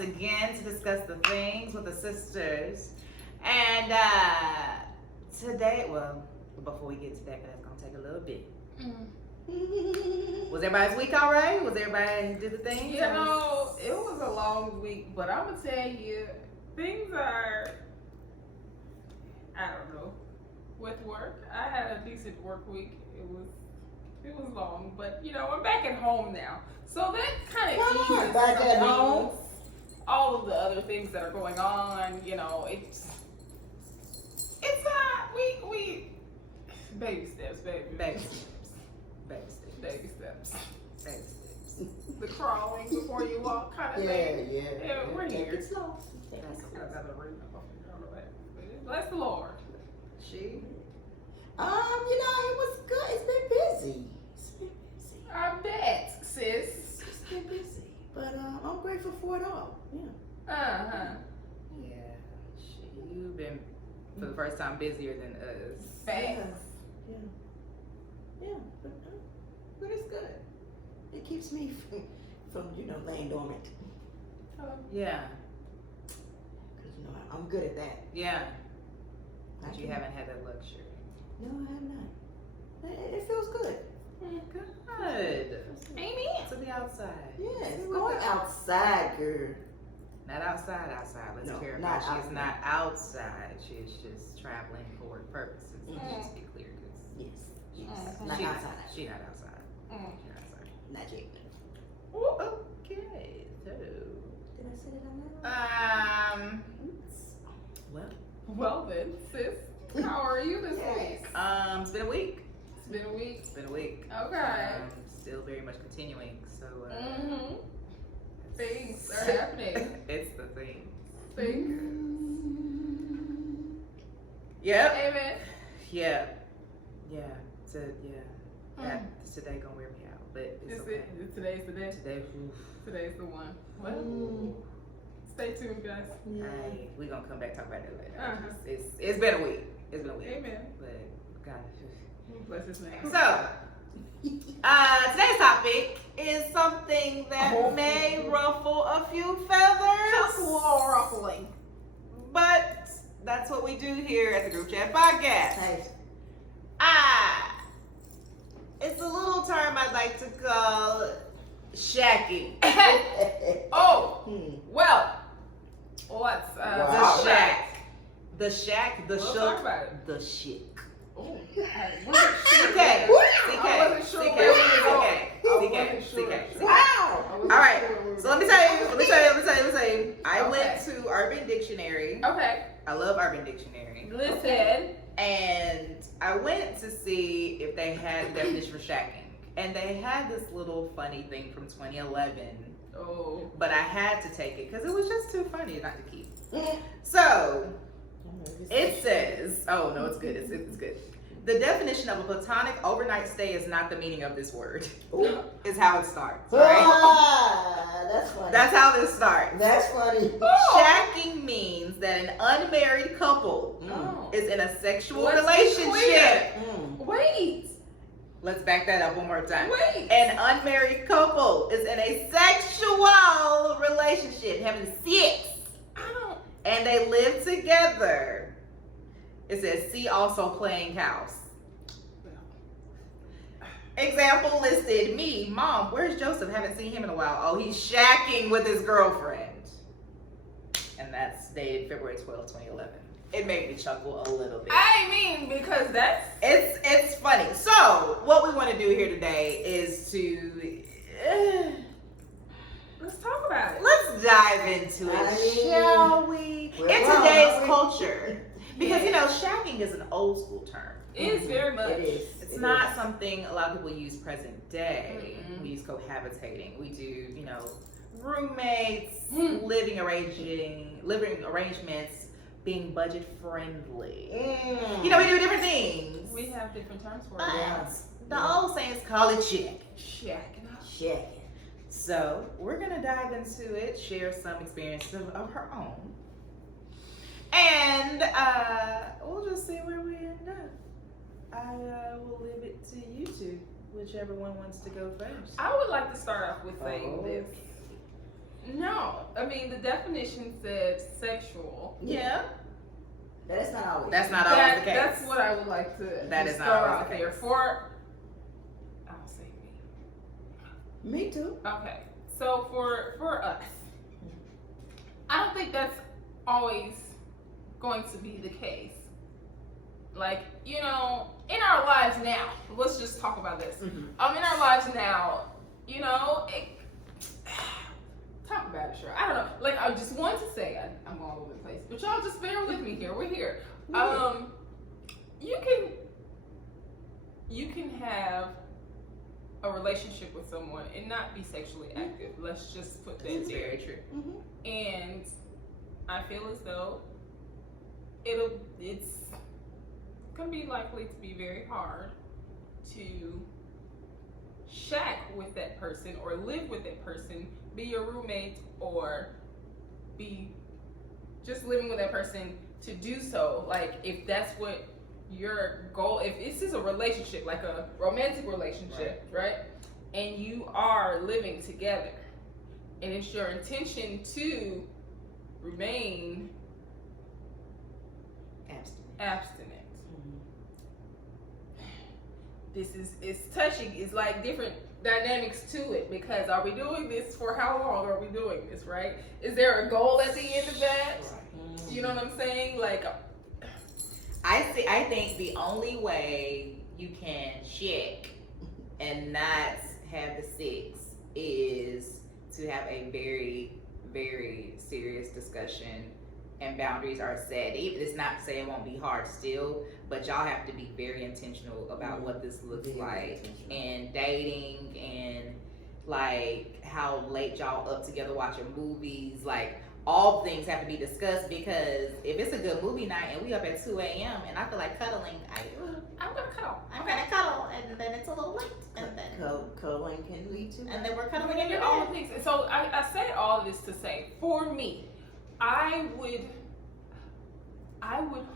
once again to discuss the things with the sisters. And today, well, before we get to that, that's gonna take a little bit. Was everybody's week all right? Was everybody did the thing? You know, it was a long week, but I'm gonna tell you, things are, I don't know, with work. I had a decent work week. It was long, but you know, I'm back at home now, so that kind of eases back at home. all of the other things that are going on. You know, it's we baby steps, baby steps. The crawling before you walk kind of thing. Yeah, we're here. It's slow. Bless the Lord. She? It was good. It's been busy. I bet, sis. It's been busy. But I'm grateful for it all. Yeah. Uh-huh. Yeah. You've been, for the first time, busier than us. Facts. Yeah. But it's good. It keeps me from laying dormant. Yeah. Because, I'm good at that. Yeah. But you haven't had that luxury. No, I have not. It feels good. Good. Amen. To be outside. Yes, going outside, girl. Not outside. Let's No, clarify. not She is outside. not outside. She is just traveling for work purposes. Let's just be clear. Yes. Mhm. Not outside. She not outside. Mm. She not outside. Not yet. Okay. So. Did I say that out loud? Well. Well then, sis, how are you this week? It's been a week. It's been a week. It's been a week. Okay. Still very much continuing. So. Things are happening. It's the thing. Things. Yep. Amen. Yeah. Today gonna wear me out, but it's okay. Today's the day. Today's the one. Well, stay tuned, guys. Alright, we gonna come back talk about that later. Uh-huh. It's been a week. Amen. But God. Bless his name. So, today's topic is something that may ruffle a few feathers. Just a little ruffling. But that's what we do here at the Group Chat Podcast. Hey. It's a little term I'd like to call shacking. Oh, well, what's Wow. The shack. The shack, the We'll shook, talk about it. the shit. Oh, I wasn't sure. CK. I wasn't sure where we were going. I wasn't sure. Wow. All right. So let me tell you. I went to Urban Dictionary. Okay. I love Urban Dictionary. Listen. And I went to see if they had a definition for shacking. And they had this little funny thing from 2011. Oh. But I had to take it because it was just too funny not to keep. So, it says, oh no, it's good. It's good. The definition of a platonic overnight stay is not the meaning of this word. Is how it starts, right? That's funny. That's how this starts. That's funny. Shacking means that an unmarried couple is in a sexual Let's be relationship. Wait. Let's back that up one more time. Wait. An unmarried couple is in a sexual relationship, having sex, and they live together. It says, see also playing house. Example listed, me, mom, where's Joseph? Haven't seen him in a while. Oh, he's shacking with his girlfriend. And that's dated February 12, 2011. It made me chuckle a little bit. Because that's... It's funny. So, what we want to do here today is to... Let's talk about it. let's dive into it, shall we? In today's culture. Because, shacking is an old school term. It is very much. It is. It's not something a lot of people use present day. We use cohabitating. We do, roommates, living arrangements, being budget friendly. We do different things. We have different terms for But it. the old sayings call it shacking. Shacking. So we're gonna dive into it, share some experiences of her own, and we'll just see where we end up. I will leave it to you two, whichever one wants to go first. I would like to start off with saying this. No, I mean the definition said sexual. Yeah. That's not always. That's not always the case. That's what I would like to That just is not throw always out the there case. for. I'll say me. Me too. Okay, so for us, I don't think that's always going to be the case. Like, you know, in our lives now, let's just talk about this. Mhm. In our lives now, you know, talk about it, sure. I don't know. Like, I just want to say, I'm all over the place, but y'all just bear with me here. We're here. You can have a relationship with someone and not be sexually active. Let's just put that It's there. very true. Mm-hmm. And I feel as though it's gonna be likely to be very hard to shack with that person or live with that person, be your roommate or be just living with that person to do so. Like, if that's what your goal, if this is a relationship, like a romantic relationship, right? And you are living together and it's your intention to remain abstinent. It's touching. It's like different dynamics to it, because are we doing this for how long are we doing this, right? Is there a goal at the end of that? Right. You know what I'm saying? Like, I think the only way you can check and not have the sex is to have a very, very serious discussion and boundaries are set. It's not to say it won't be hard still, but y'all have to be very intentional about what this looks like, and dating, and like how late y'all up together watching movies. Like, all things have to be discussed, because if it's a good movie night and we up at 2 a.m. and I feel like cuddling, I'm gonna cuddle. I'm gonna cuddle, and then it's a little late, and then Cuddling can lead to. and then we're I'm cuddling gonna in do your all bed. the things. And so I say all of this to say, for me, I would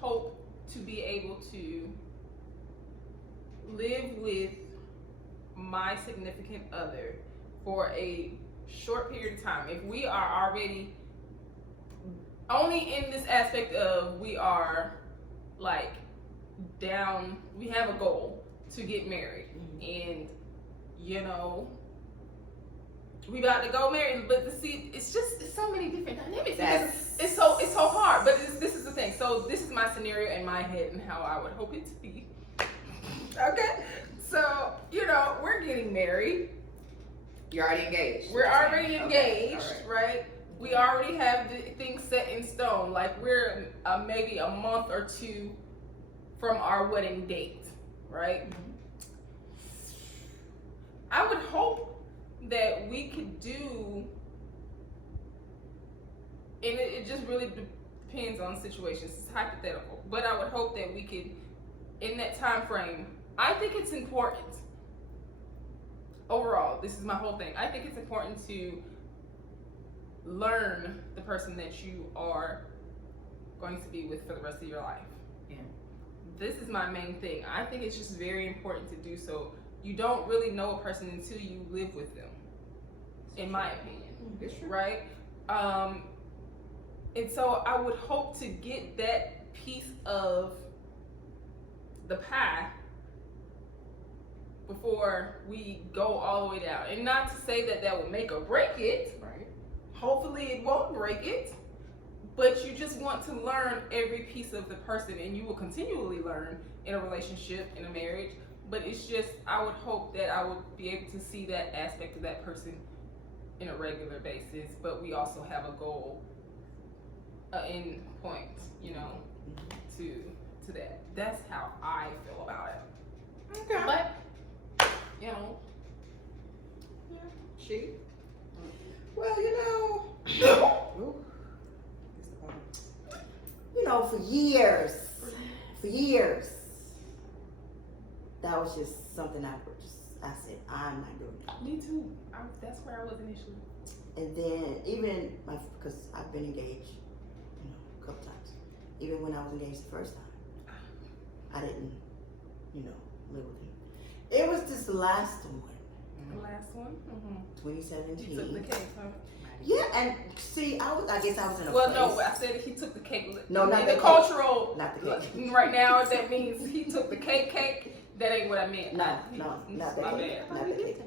hope to be able to live with my significant other for a short period of time. If we are already only in this aspect of we are like down, we have a goal to get married, and you know, we about to go married, but it's so many different dynamics. It's so hard. But this is the thing. So this is my scenario in my head and how I would hope it to be. Okay, so you know, we're getting married. You're already engaged. We're already Okay, engaged, all right. right? We already have the things set in stone. Like, we're maybe a month or two from our wedding date, right? I would hope that we could do, and it just really depends on situations. It's hypothetical, but I would hope that we could, in that time frame, I think it's important. Overall, this is my whole thing. I think it's important to learn the person that you are going to be with for the rest of your life. Yeah. This is my main thing. I think it's just very important to do so. You don't really know a person until you live with them, in my opinion. It's true. Right? And so I would hope to get that piece of the pie before we go all the way down. And not to say that that will make or break it. Right. Hopefully it won't break it. But you just want to learn every piece of the person, and you will continually learn in a relationship, in a marriage. But it's just, I would hope that I would be able to see that aspect of that person in a regular basis. But we also have a goal, end point, you know, to that. That's how I feel about it. Okay. But, you know, She. Well, for years, that was just something I said, I'm not doing that. me too. That's where I was initially. And then even because I've been engaged, a couple times. Even when I was engaged the first time, I didn't, live with him. It was this last one, The last one? 2017. You took the cake, huh? Yeah, and see, I guess I was in a Well, place. no, I said he took the cake. No, not in the the cake. cultural. Not the cake. Right now, that means he took the cake. That ain't what I meant. No, He- not my that bad. cake. Not that cake.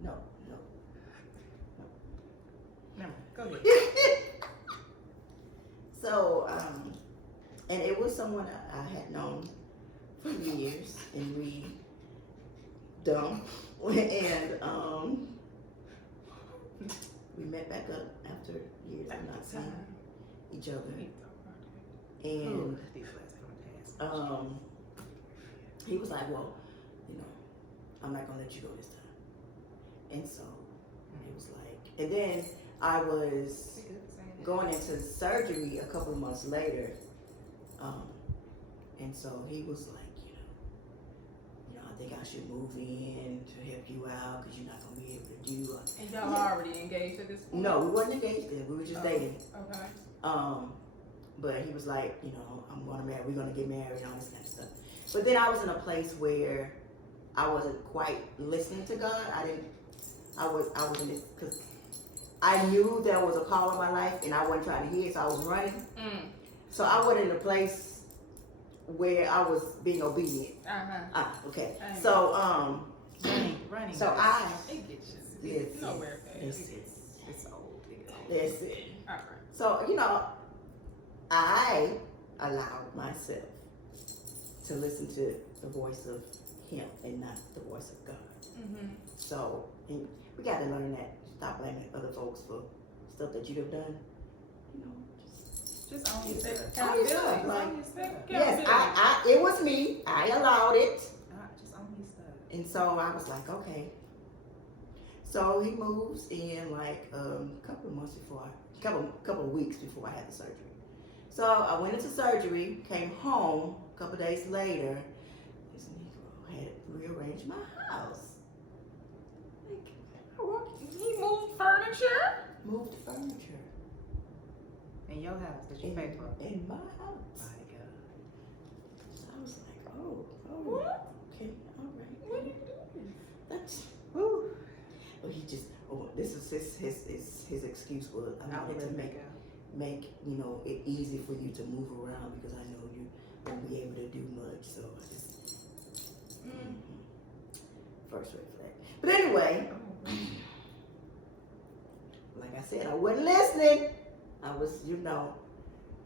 No. No, go ahead. So, and it was someone I had known for years, and we and we met back up after years of not seeing each other, and he was like, well, I'm not gonna let you go this time, and so it was like, and then I was going into surgery a couple of months later, and so he was like, I think I should move in to help you out because you're not gonna be able to do. And y'all already engaged at this point? No, we wasn't engaged then. We were just dating. Okay. But he was like, we're gonna get married and all this kind of stuff. But then I was in a place where I wasn't quite listening to God. I wasn't, because I knew there was a call in my life and I wasn't trying to hear it, so I was running. So I wasn't in a place where I was being obedient. Okay. So running. So it gets you nowhere fast. It's old. That's it. All right. So I allowed myself to listen to the voice of Him and not the voice of God. So we got to learn that. Stop blaming other folks for stuff that you have done. Just own yourself. Own yourself. Like, yes, it was me. I allowed it. Just own your stuff. And so I was like, okay. So he moves in like a couple of weeks before I had the surgery. So I went into surgery, came home a couple of days later. This Negro had rearranged my house. He moved furniture? Moved furniture. In your house that you paid for? In my house. My God. So I was like, oh, What? okay, all right. What are you doing? That's, woo. Well, he just, this is his excuse was, I wanted to make it easy for you to move around because I know you won't be able to do much. So I just, first red flag. But anyway, like I said, I wasn't listening. I was,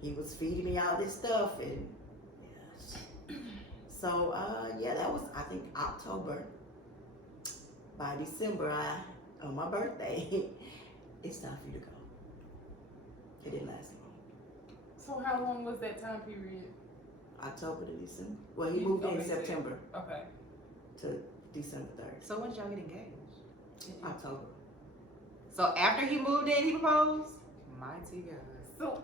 he was feeding me all this stuff, and so that was, I think, October. By December, on my birthday, it's time for you to go. It didn't last long. So how long was that time period? October to December. Well, he moved in September. Okay. To December 3rd. So when did y'all get engaged? October. So after he moved in, he proposed? Mighty God. So,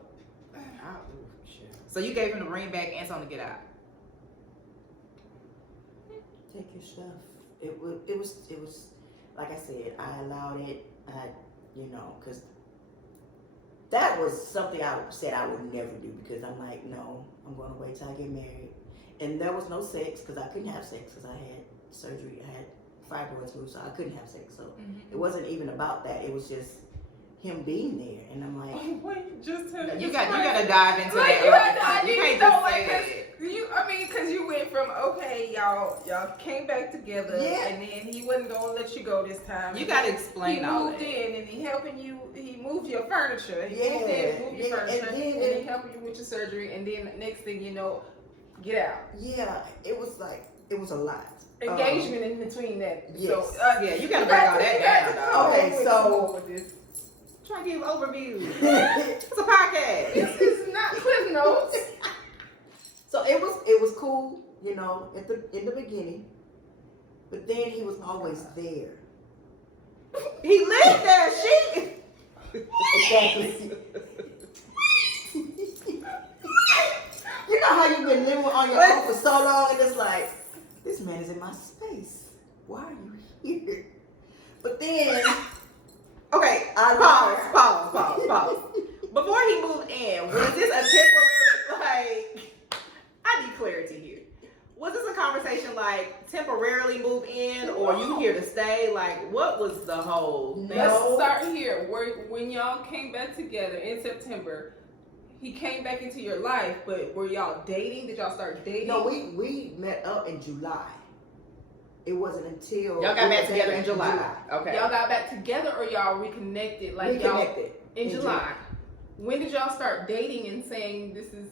So you gave him the ring back and something to get out? Take your stuff. It was like I said, I allowed it, because that was something I said I would never do because I'm like, no, I'm going to wait till I get married. And there was no sex because I couldn't have sex because I had surgery. I had fibroids moved, so I couldn't have sex. So it wasn't even about that. It was just him being there. And I'm like, you got to dive into that. You can't just say that. Because you went from, okay, y'all came back together, and then he wasn't going to let you go this time. You got to explain all that. He moved in, and he moved your furniture. He moved your furniture, and he helped you with your surgery, and then next thing you know, get out. Yeah, it was a lot. Engagement in between that. Yes. So, you got to break all that down. Okay, so. Try to give overview. It's a podcast. This is not Cliff Notes. So it was cool, in the beginning, but then he was always there. He lived there. Exactly. You know how you've been living on your own for so long, and it's like, this man is in my space. Why are you here? But then. Okay, pause. Before he moved in, was this a temporary, I need clarity here. Was this a conversation like temporarily move in or you here to stay? Like, what was the whole thing? Let's start here. When y'all came back together in September, he came back into your life, but were y'all dating? Did y'all start dating? No, we met up in July. It wasn't until Y'all got back together in July. Okay. Y'all got back together or y'all reconnected? Like Reconnected y'all in July. When did y'all start dating and saying this is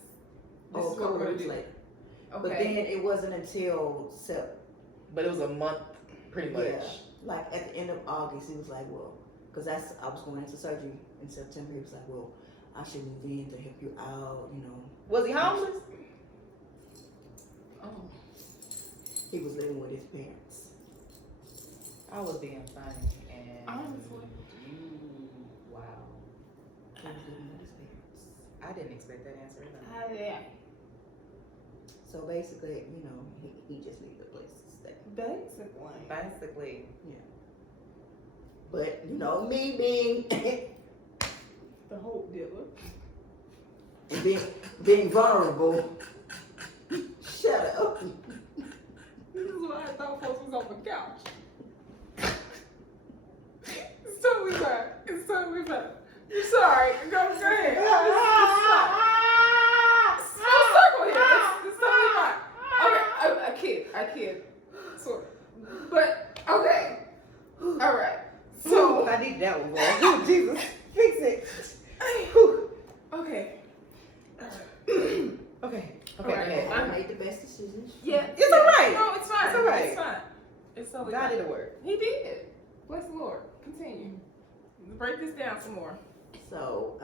a what couple we're gonna weeks do? later. Okay. But then it wasn't until But it was a month, pretty much. yeah, like at the end of August, he was like, well, because I was going into surgery in September. He was like, well, I should move in to help you out, you know. Was he homeless? Oh. He was living with his parents. I was being funny and Honestly. wow. He was living with his parents. I didn't expect that answer either. Yeah. So basically, you know, he just needed a place to stay. Basically. But, you know, me being The hope dealer. being vulnerable, shut up. This is why I thought folks was on the couch. It's totally fine. It's totally fine. You're sorry. Go ahead. Full circle here. It's totally fine. Okay, I kid. Sort of. But, okay. All right. So, I need that one, boy. Oh, Jesus. Fix it. okay. Okay. Okay. Alright. I made the best decisions. Yeah. It's all right. No, it's fine. It's all right. It's fine. It's totally God fine. did the work. He did. Bless the Lord. Continue. Break this down some more. So,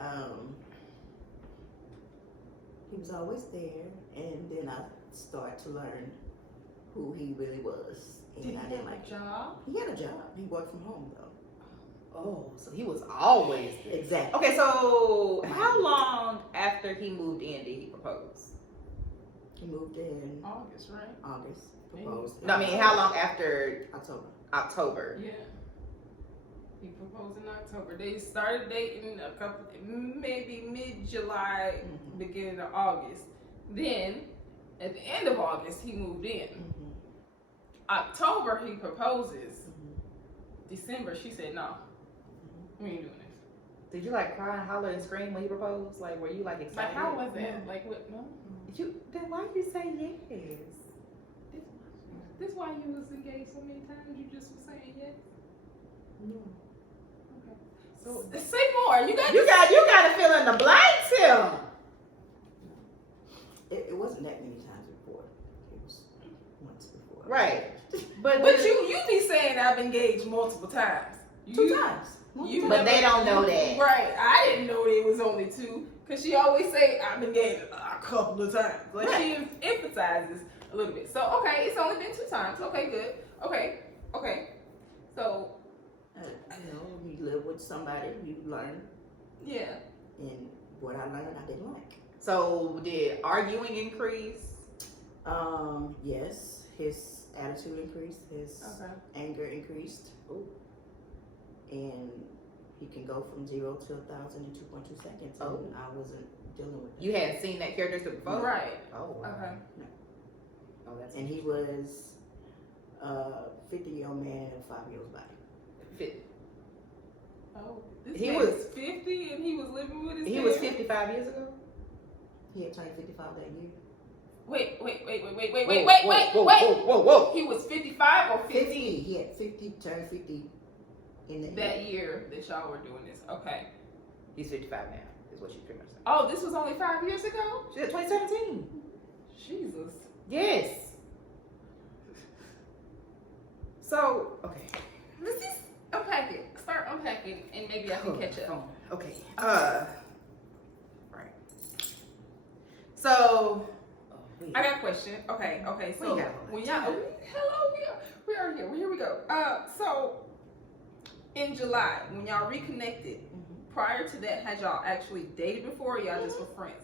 he was always there, and then I started to learn who he really was. And Did he I have didn't like a job? He had a job. He worked from home though. Oh, so he was always there. Exactly. Okay, so how long after he moved in did he propose? He moved in August, right? August. Proposed. No, I mean, how long after October. October? Yeah. He proposed in October. They started dating maybe mid-July, Mhm. beginning of August. Then, at the end of August, he moved in. Mm-hmm. October, he proposes. Mm-hmm. December, she said, no, we ain't doing this. Did you like cry and holler and scream when he proposed? Like, were you like excited? Like, how was that? Like, what? No. Then why you say yes? This why you was engaged so many times? You just was saying yes? No. Okay. So Say more. You got to fill in the blanks here. It wasn't that many times before. It was once before. Right. But you be saying I've engaged multiple times. Two times. But they don't know that. Right. I didn't know it was only two. Because she always say I've engaged a couple of times. Like she emphasizes a little bit. So, okay, it's only been 2 times. Okay, good. Okay. So, You know, you live with somebody, you learn, yeah. and what I learned, I didn't like. So did arguing increase? Yes, his attitude increased, his anger increased. Ooh. And he can go from 0 to 1,000 in 2.2 seconds. Oh. And I wasn't dealing with that. You hadn't seen that characteristic before? Right. Oh, wow. Okay. Oh, that's And he was a 50-year-old man in a 5-year-old body. Oh, this He man was- is 50 and he was living with his He was parents? 55 years ago? He had turned 55 that year. Wait. Whoa. He was 55 or 50? 50. He had 50, turned 50 in the That year that y'all were doing this. Okay. He's 55 now, is what she's pretty much saying. Oh, this was only 5 years ago? She's at 2017. Jesus. Yes. So, okay. Let's just unpack it. Start unpacking and maybe I can catch up. Okay. Right. So, I got a question. Okay. So We got when y'all, hello, we are here. Well, here we go. So in July, when y'all reconnected, prior to that, had y'all actually dated before, or y'all just were friends?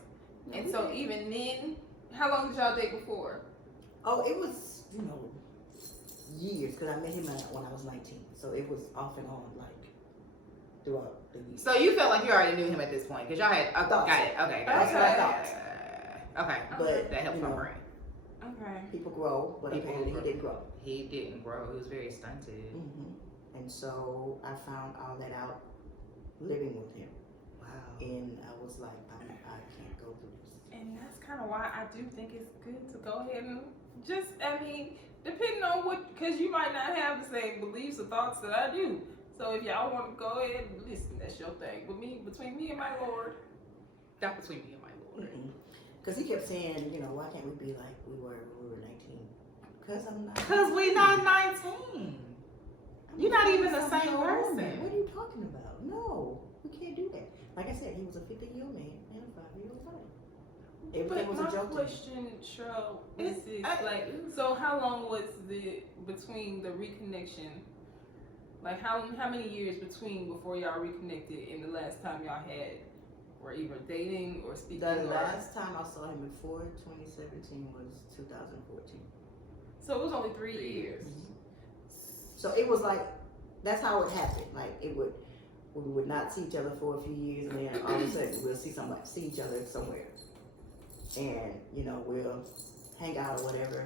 And so even then, how long did y'all date before? Oh, it was, years, because I met him when I was 19. So it was off and on, like, throughout the years. So you felt like you already knew him at this point, because y'all had, thought got so. it. Okay. That's what I thought. Okay. But That helps my brain. Okay. People grow, but People apparently grow. he didn't grow. He didn't grow. He was very stunted. And so I found all that out living with him, Wow. and I was like, I can't go through this. And that's kind of why I do think it's good to go ahead and just, I mean, depending on what, because you might not have the same beliefs or thoughts that I do. So if y'all want to go ahead and listen, that's your thing. But me, between me and my Lord. Not between me and my Lord. Because he kept saying, you know, why can't we be like we were when we were 19? Because I'm not. Because we not 19. You're not even the same person. What are you talking about? No, we can't do that. Like I said, he was a 50-year-old man and a 5-year-old boy. Everything was a joke to My me. question, Sheryl, is this, like, so how long was between the reconnection? Like, how many years between before y'all reconnected and the last time y'all were either dating or speaking? The last time I saw him before 2017 was 2014. So it was only 3 years. So it was like, that's how it happened. Like we would not see each other for a few years, and then all of a sudden we'll see each other somewhere, and you know we'll hang out or whatever.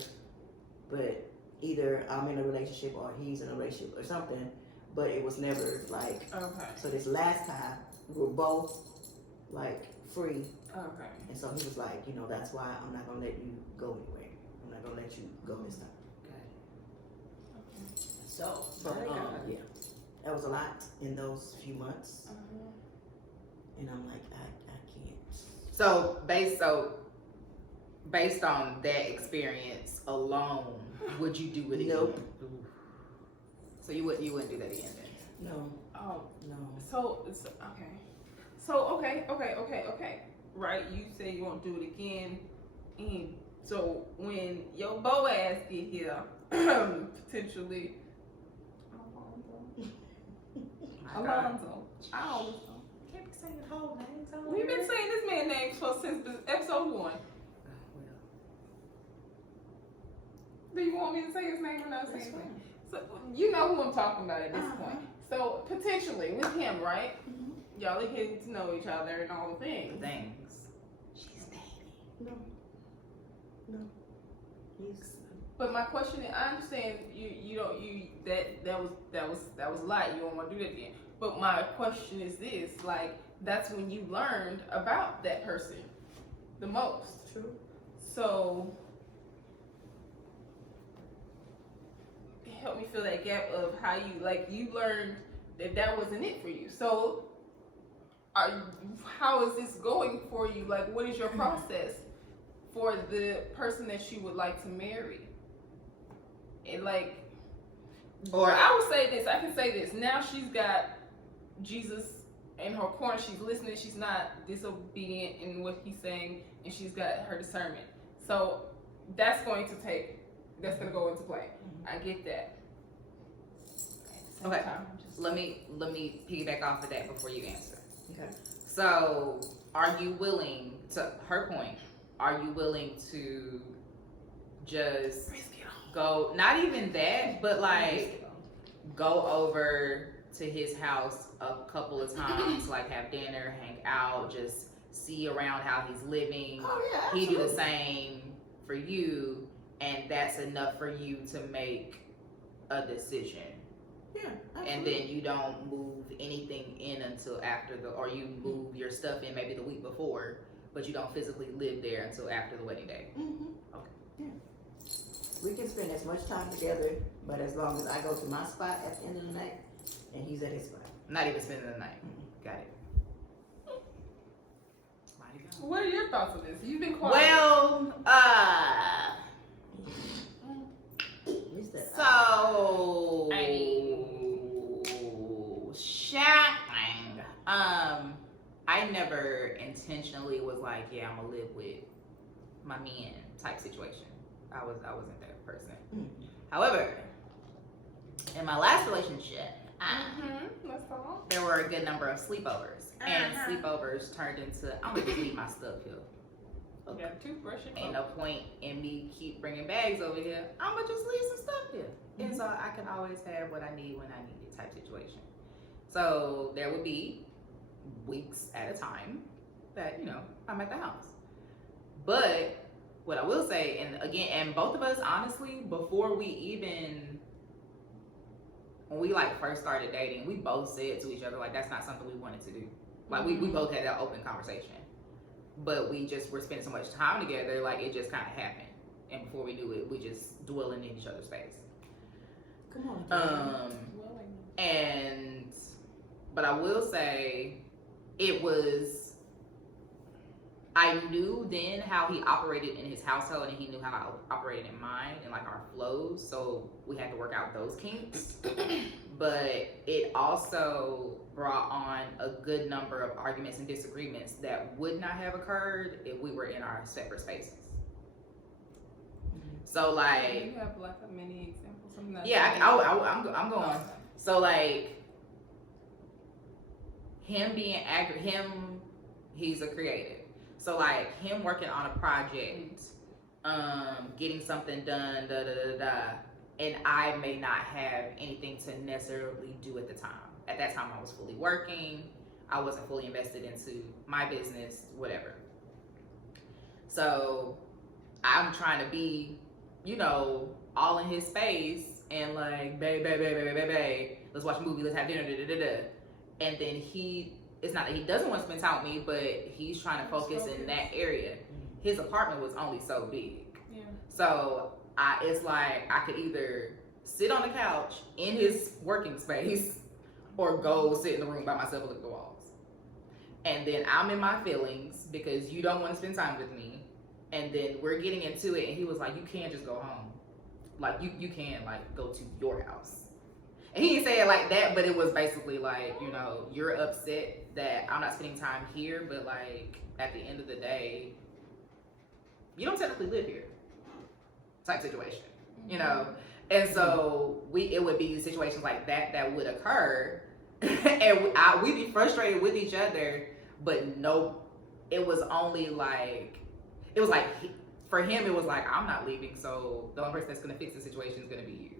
But either I'm in a relationship or he's in a relationship or something. But it was never like. Okay. So this last time we were both like free. Okay. And so he was like, you know, that's why I'm not gonna let you go anywhere. I'm not gonna let you go this time. So, yeah, that was a lot in those few months, and I'm like, I can't. So based on that experience alone, would you do it again? Nope. So you wouldn't do that again then? No. Oh No. So okay. So okay. Right? You say you won't do it again, and so when your Boaz get here, potentially. Alonzo. Can't be saying whole names. We've been saying this man's name since episode 1. Do you want me to say his name or not say his name? So you know who I'm talking about at this point. So potentially with him, right? Y'all are getting to know each other and all the things. She's dating. No. He's. But my question is, I understand that was light. You don't want to do that again. But my question is this: like, that's when you learned about that person the most. True. So help me fill that gap of how you learned that wasn't it for you. So how is this going for you? Like, what is your process for the person that you would like to marry? And like, or I would say this, I can say this. Now she's got Jesus in her corner. She's listening. She's not disobedient in what he's saying, and she's got her discernment. So that's going to go into play. I get that. Okay. Let me piggyback off of that before you answer. Okay. So, are you willing to her point? Are you willing to just go? Not even that, but like go over to his house a couple of times, like have dinner, hang out, just see around how he's living. Oh yeah. He do the same for you, and that's enough for you to make a decision. Yeah. Absolutely. And then you don't move anything in until after or you move your stuff in maybe the week before, but you don't physically live there until after the wedding day. Okay. Yeah. We can spend as much time together, but as long as I go to my spot at the end of the night, and he's at his spot. Not even spending the night. Got it. Mighty God. What are your thoughts on this? You've been quiet. Well, so shocking. I never intentionally was like, yeah, I'm gonna live with my man type situation. I wasn't that person. However, in my last relationship, there were a good number of sleepovers, and sleepovers turned into I'm gonna just leave my stuff here. Okay. Toothbrush. Ain't no point in me keep bringing bags over here. I'm gonna just leave some stuff here, and so I can always have what I need when I need it type situation. So there would be weeks at a time that I'm at the house, but what I will say, and again, and both of us, honestly, before we even, when we like first started dating, we both said to each other, like, that's not something we wanted to do. Like, we both had that open conversation. But we just were spending so much time together, like, it just kind of happened. And before we knew it, we just dwelling in each other's space. Come on. But I will say, it was, I knew then how he operated in his household, and he knew how I operated in mine, and like our flows. So we had to work out those kinks. But it also brought on a good number of arguments and disagreements that would not have occurred if we were in our separate spaces. So like, you have like a mini example, something that I'm going. Okay. So like, him being he's a creative. So like him working on a project, getting something done, and I may not have anything to necessarily do at the time. At that time, I was fully working. I wasn't fully invested into my business, whatever. So I'm trying to be, all in his space and like, babe, let's watch a movie, let's have dinner, And then it's not that he doesn't want to spend time with me, but he's trying to focus in that area. His apartment was only so big. Yeah. So it's like I could either sit on the couch in his working space or go sit in the room by myself and look at the walls. And then I'm in my feelings because you don't want to spend time with me. And then we're getting into it, and he was like, you can't just go home. Like, you can, like, go to your house. And he didn't say it like that, but it was basically like, you're upset that I'm not spending time here, but, like, at the end of the day, you don't technically live here type situation, And so it would be situations like that would occur, and we'd be frustrated with each other, but no, it was only like, for him, it was like, I'm not leaving, so the only person that's going to fix the situation is going to be you.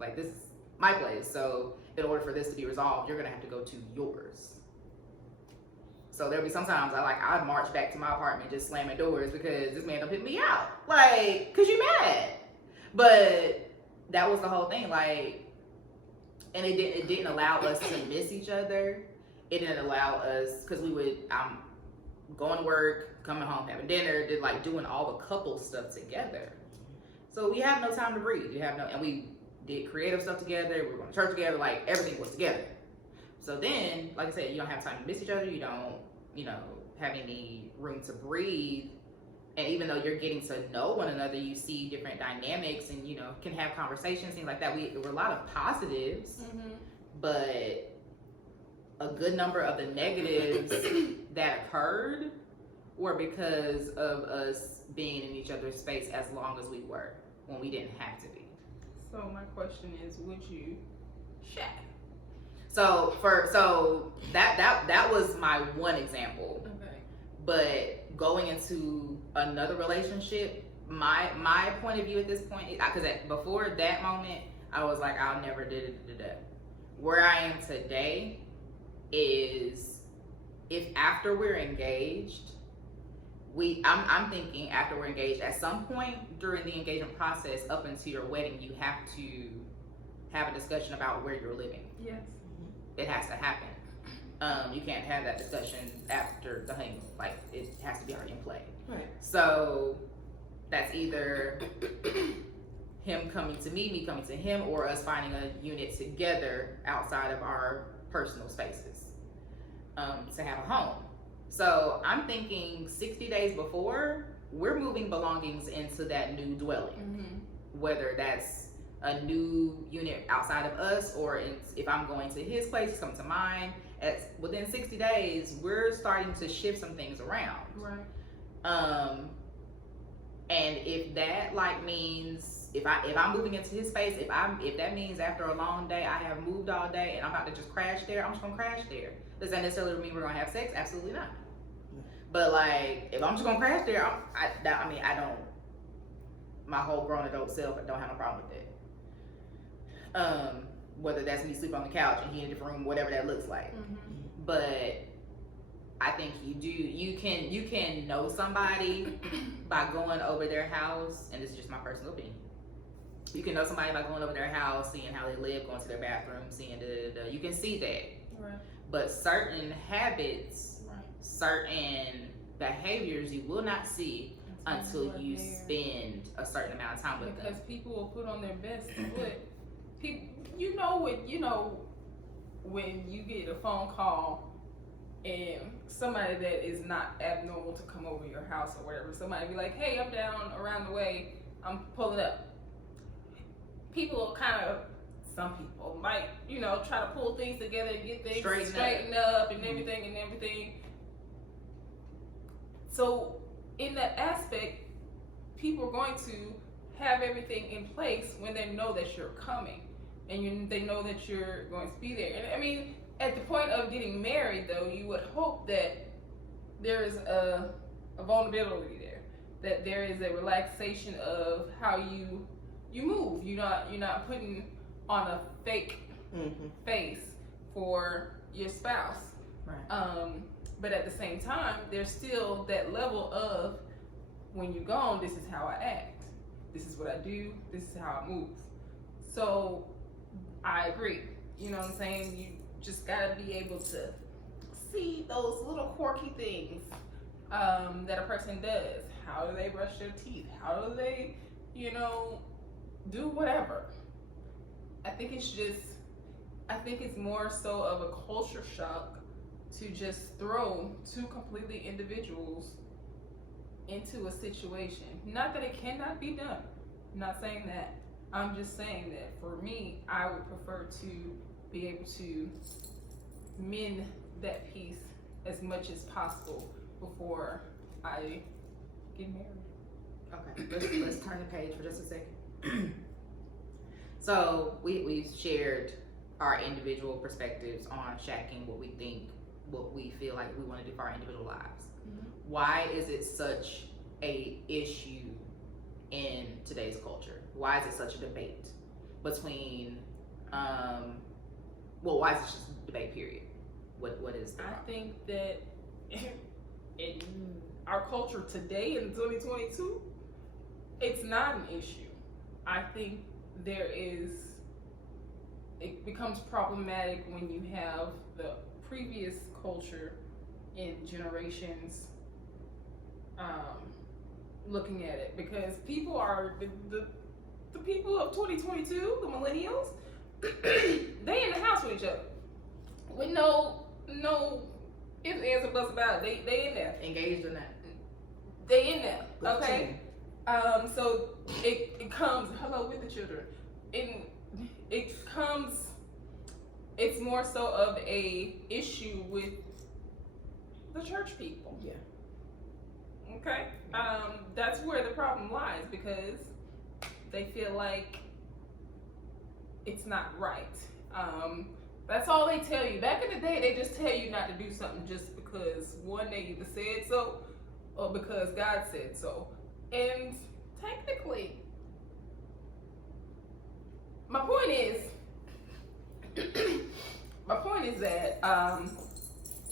Like, this is my place, so in order for this to be resolved, you're going to have to go to yours. So there'll be sometimes I'd march back to my apartment just slamming doors because this man don't pick me out. Like, cause you mad. But that was the whole thing, like, and it didn't allow us to miss each other. It didn't allow us, cause I'm going to work, coming home, having dinner, doing all the couple stuff together. So we have no time to breathe. And we did creative stuff together. We were going to church together. Like, everything was together. So then, like I said, you don't have time to miss each other. You don't, have any room to breathe. And even though you're getting to know one another, you see different dynamics and, can have conversations, things like that. There were a lot of positives, but a good number of the negatives that occurred were because of us being in each other's space as long as we were, when we didn't have to be. So my question is, would you shack? So that was my one example. Okay. But going into another relationship, my point of view at this point, because before that moment, I was like, I'll never do it. Where I am today is, if after we're engaged, I'm thinking after we're engaged, at some point during the engagement process up until your wedding, you have to have a discussion about where you're living. Yes. It has to happen. You can't have that discussion after the honeymoon. Like, it has to be already in play. Right. So that's either him coming to me coming to him, or us finding a unit together outside of our personal spaces to have a home. So I'm thinking 60 days before, we're moving belongings into that new dwelling. Whether that's a new unit outside of us, or if I'm going to his place, he's coming to mine. Within 60 days, we're starting to shift some things around. Right. And if that means if I'm moving into his space, if that means after a long day I have moved all day and I'm about to just crash there, I'm just gonna crash there. Does that necessarily mean we're gonna have sex? Absolutely not. But if I'm just gonna crash there, I don't. My whole grown adult self, I don't have no problem with that. Whether that's me sleep on the couch and he in a different room, whatever that looks like. But I think you can know somebody by going over their house, and this is just my personal opinion. You can know somebody by going over their house, seeing how they live, going to their bathroom, seeing you can see that. Right. But certain habits, Right. certain behaviors you will not see until you spend a certain amount of time with them. Because people will put on their best foot. People, you know when you get a phone call and somebody that is not abnormal to come over your house or whatever, somebody be like, hey, I'm down around the way, I'm pulling up. People some people might, try to pull things together and get things straightened up and everything. So in that aspect, people are going to have everything in place when they know that you're coming and they know that you're going to be there. And I mean, at the point of getting married, though, you would hope that there is a vulnerability there, that there is a relaxation of how you move. You're not putting on a fake face for your spouse. Right. But at the same time, there's still that level of, when you're gone, this is how I act. This is what I do. This is how I move. So I agree. You know what I'm saying? You just gotta be able to see those little quirky things that a person does. How do they brush their teeth? How do they, do whatever? I think it's more so of a culture shock to just throw two completely individuals into a situation. Not that it cannot be done. I'm not saying that. I'm just saying that for me, I would prefer to be able to mend that piece as much as possible before I get married. Okay, let's turn the page for just a second. So we've shared our individual perspectives on shacking, what we feel like we want to do for our individual lives. Mm-hmm. Why is it such a issue in today's culture? Why is it such a debate between why is it just a debate, period? What is the problem? I think that in our culture today in 2022, it's not an issue. I think it becomes problematic when you have the previous culture in generations looking at it, because people are the people of 2022, the millennials, they in the house with each other with no ifs, ands, or buts about it. They in there, Engaged or not? they in there. Okay. So it comes with the children. It's more so of a issue with the church people. Yeah. Okay. That's where the problem lies, because they feel like it's not right. That's all they tell you. Back in the day, they just tell you not to do something just because one, they either said so or because God said so. And technically, my point is that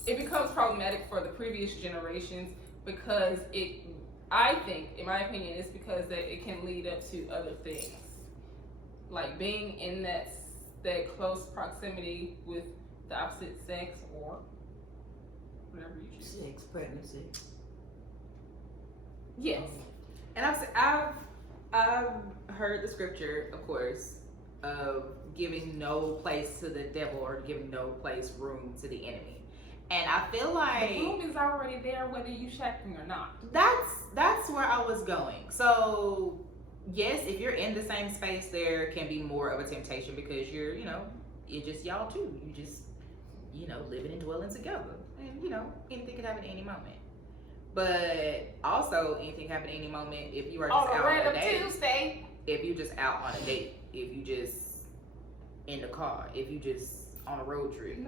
it becomes problematic for the previous generations, because I think, in my opinion, it's because that it can lead up to other things, like being in that close proximity with the opposite sex, or whatever you choose. Sex, pregnancy. Yes. And I've heard the scripture, of course, of giving no place to the devil or giving no room to the enemy. And I feel like the room is already there, whether you shacking or not. That's where I was going. So yes, if you're in the same space, there can be more of a temptation, because you're just y'all two. You just living and dwelling together, and anything could happen at any moment. But also, anything happen at any moment if you are just out on a date. Tuesday. If you just out on a date, if you just in the car, if you just on a road trip,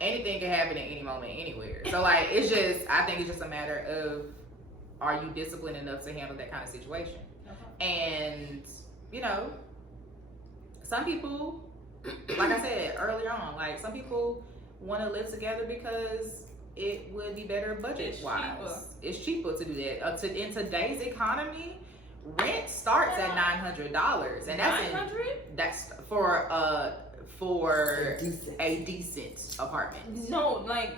anything can happen at any moment, anywhere. So I think it's just a matter of, are you disciplined enough to handle that kind of situation? And some people, like I said earlier on, like some people want to live together because it would be better budget wise. It's cheaper to do that. In today's economy, rent starts at $900, and that's for a decent apartment. No, like,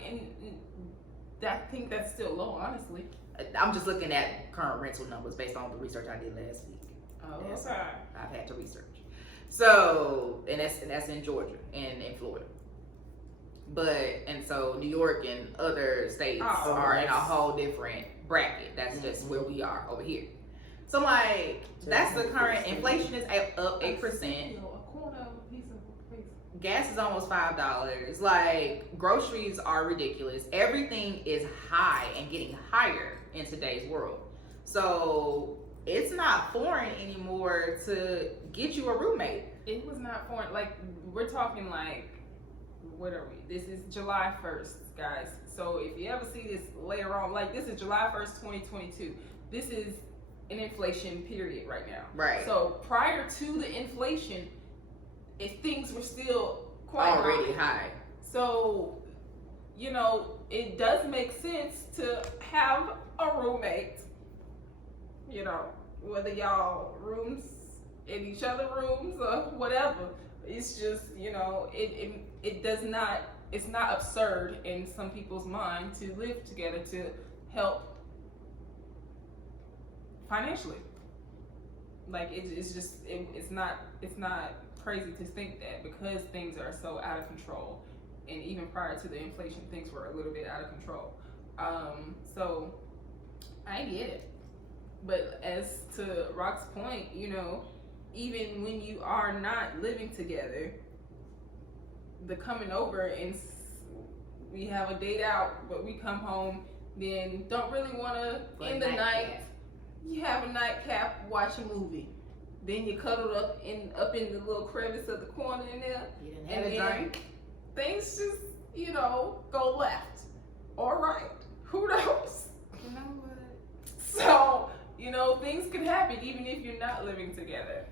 I think that's still low, honestly. I'm just looking at current rental numbers based on the research I did last week. Oh, okay. I've had to research. So, and that's in Georgia and in Florida. So New York and other states are in a whole different bracket. That's just where we are over here. So I'm like, that's the current inflation is up 8%. Gas is almost $5. Like, groceries are ridiculous. Everything is high and getting higher in today's world. So it's not foreign anymore to get you a roommate. It was not foreign. Like, we're talking like, what are we? This is July 1st, guys. So if you ever see this later on, like, this is July 1st, 2022. This is an inflation period right now. Right. So prior to the inflation, if things were still quite already high. So, you know, it does make sense to have a roommate, you know, whether y'all rooms in each other rooms or whatever. It's just, you know, it does not, it's not absurd in some people's mind to live together to help financially. Like, it's not crazy to think that, because things are so out of control, and even prior to the inflation, things were a little bit out of control. So I get it, but as to Rock's point, you know, even when you are not living together, the coming over and we have a date out, but we come home, then don't really want to end the night. You have a nightcap, watch a movie. Then you cuddled up in the little crevice of the corner in there. You didn't have a drink. Things just, you know, go left or right. Who knows? You know what? So, you know, things can happen even if you're not living together.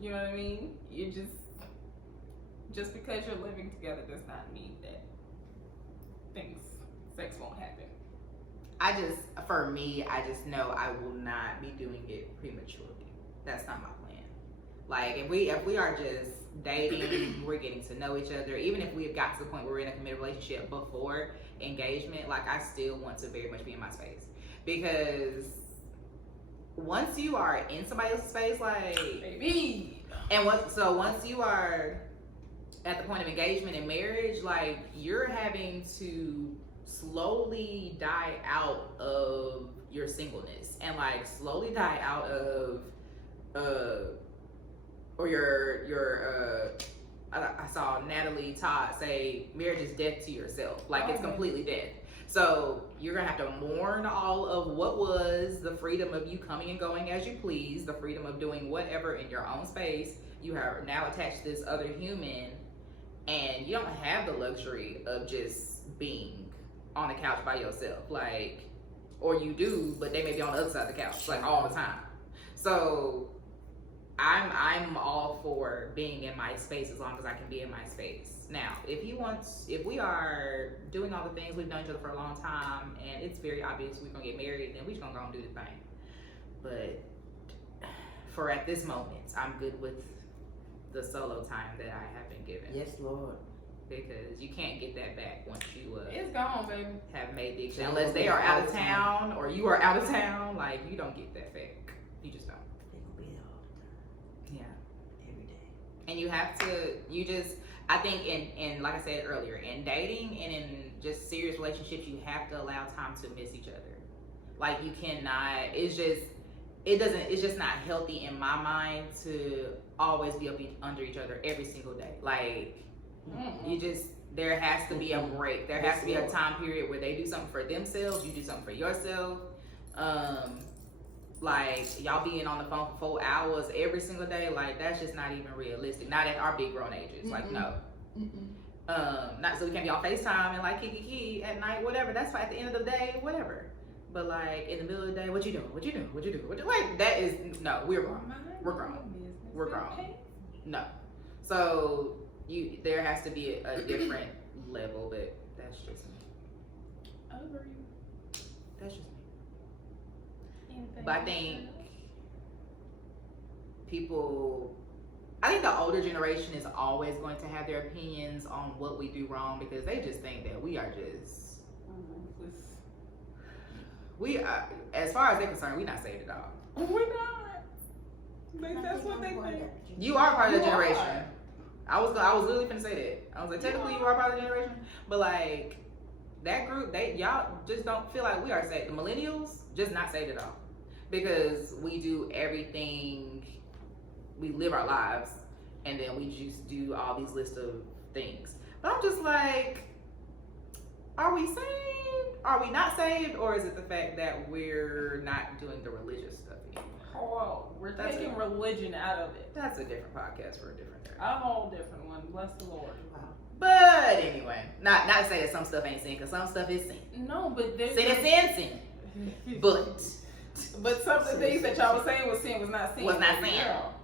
You know what I mean? You just because you're living together does not mean that sex won't happen. For me, I just know I will not be doing it prematurely. That's not my plan. Like, if we are just dating, we're getting to know each other, even if we have got to the point where we're in a committed relationship before engagement, like, I still want to very much be in my space. Because once you are in somebody else's space, like, baby, once you are at the point of engagement and marriage, like, you're having to slowly die out of your singleness, and like slowly die out of I saw Natalie Todd say marriage is death to yourself. Like, it's completely dead. So you're gonna have to mourn all of what was the freedom of you coming and going as you please, the freedom of doing whatever in your own space. You are now attached to this other human, and you don't have the luxury of just being on the couch by yourself, like, or you do, but they may be on the other side of the couch, like, all the time. So I'm all for being in my space as long as I can be in my space. Now, if we are doing all the things, we've known each other for a long time, and it's very obvious we're gonna get married, then we're just gonna go and do the thing. But for at this moment, I'm good with the solo time that I have been given. Yes, Lord. Because you can't get that back once you it's gone, baby. have made the exchange. Unless they are out of town or you are out of town, like, you don't get that back. You just don't. They're gonna be there all the time. Yeah. Every day. And you have to, I think in like I said earlier, in dating and in just serious relationships, you have to allow time to miss each other. Like, you cannot, it's just not healthy in my mind to always be up under each other every single day. Like, there has to be a break. There has to be a time period where they do something for themselves, you do something for yourself. Like, y'all being on the phone for 4 hours every single day, like, that's just not even realistic. Not at our big grown ages. Like, no. Not so we can't be on FaceTime and like kiki at night, whatever. That's fine. At the end of the day, whatever. But like, in the middle of the day, what you doing? Like, that is, no, we're grown. We're grown. No. So there has to be a different level, but that's just me. Agree. That's just me. Anything But I else? think people, I think the older generation is always going to have their opinions on what we do wrong because they just think that we are just, we are, as far as they're concerned, we're not saved at all. We're not. That's what they think. You are part of the You generation. are. I was literally finna say that. I was like, technically you are part of the generation, but like that group, y'all just don't feel like we are saved. The millennials just not saved at all because we do everything. We live our lives, and then we just do all these lists of things. But I'm just like, are we saved? Are we not saved? Or is it the fact that we're not doing the religious stuff anymore? Oh, we're taking religion out of it. That's a different podcast for a different day. A whole different one. Bless the Lord. Wow. But anyway, not to say that some stuff ain't sin, because some stuff is sin. No, but there's Sin is sin. But some of the things that y'all was saying was sin was not sin. Was not sin. Girl,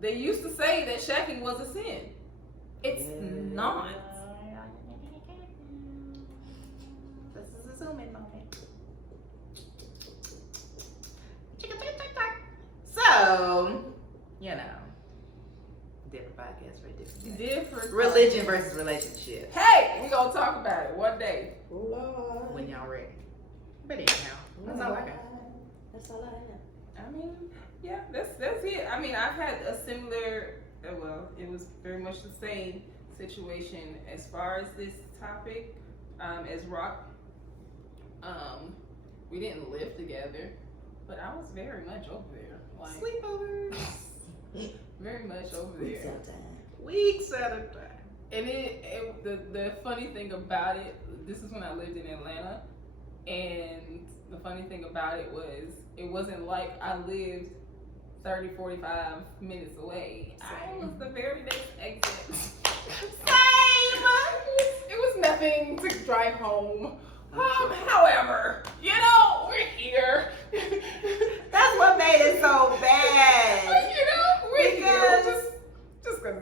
they used to say that shacking was a sin. It's not. This is a zoom-in moment. So, you know, different podcasts for different day. Different. Religion versus relationship. Hey, we gonna talk about it one day. Lord. When y'all ready. But anyhow, that's all I got. That's all I have. I mean, yeah, that's it. I mean, I've had a similar, well, it was very much the same situation as far as this topic, as Rock. We didn't live together, but I was very much over there. Like, Sleepovers. very much over Weeks there. at a time. Weeks at a time. And the funny thing about it, this is when I lived in Atlanta, and the funny thing about it was, it wasn't like I lived 30, 45 minutes away. I was the very next exit. Same. It was nothing to drive home. However, you know, we're here. That's what made it so bad. You know, we're here. Because Just cause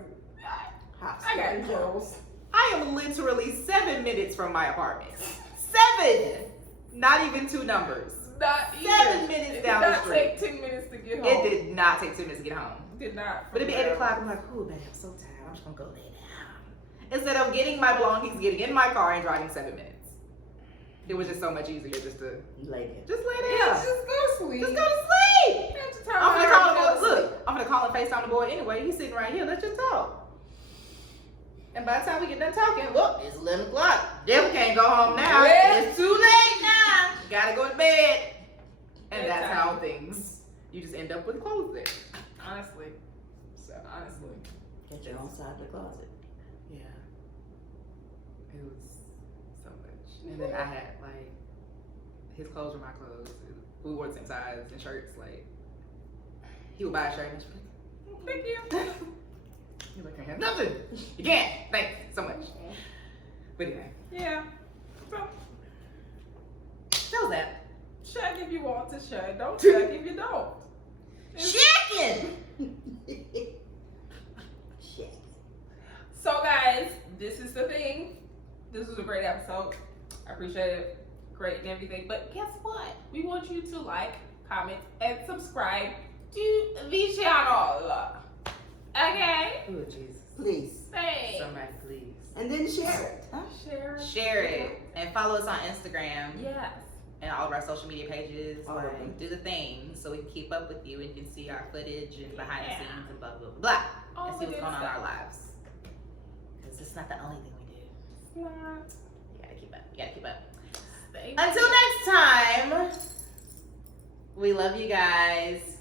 Hot I got stuff. girls. I am literally 7 minutes from my apartment. 7! Not even 2 numbers. Not 7 minutes down the street. It did not take 10 minutes to get home. It did not take 2 minutes to get home. Did not. But it'd be 8 o'clock. I'm like, oh, man, I'm so tired. I'm just going to go lay down. Instead of getting my belongings, getting in my car, and driving 7 minutes. It was just so much easier just to Lay there. just lay Yeah, down. just go to sleep. Just go to sleep. That's the I'm time gonna I call go him. to Look, sleep. I'm gonna call and FaceTime the boy anyway. He's sitting right here. Let's just talk. And by the time we get done talking, well, it's 11 o'clock. Devil can't go home now. Yeah. It's too late now. Gotta go to bed. And that's Bedtime. how things. You just end up with clothes there. Honestly. So Honestly. Get your own side of the closet. yeah, it was so much. And then I had like his clothes were my clothes. We wore the same size and shirts. Like he would buy a shirt and she'd be Thank you. like, "You like, can't have nothing. You can't. Thanks so much." But anyway, Yeah. So, that was that. check if you want to check. Don't check if you don't. Checking. Shit. So, guys, this is the thing. This was a great episode. I appreciate it. Great and everything. But guess what? We want you to like, comment, and subscribe to the channel. Okay? Oh Jesus. Please. Thanks. Somebody please. And then share it. Huh? Share it and follow us on Instagram Yes. and all of our social media pages. All Like, right. do the thing so we can keep up with you and you can see our footage and behind Yeah. the scenes and blah blah blah blah. All And see the what's good going on in our stuff. lives. Because it's not the only thing we do. It's not. You gotta keep up. You gotta keep up. Thank Until next time, we love you guys.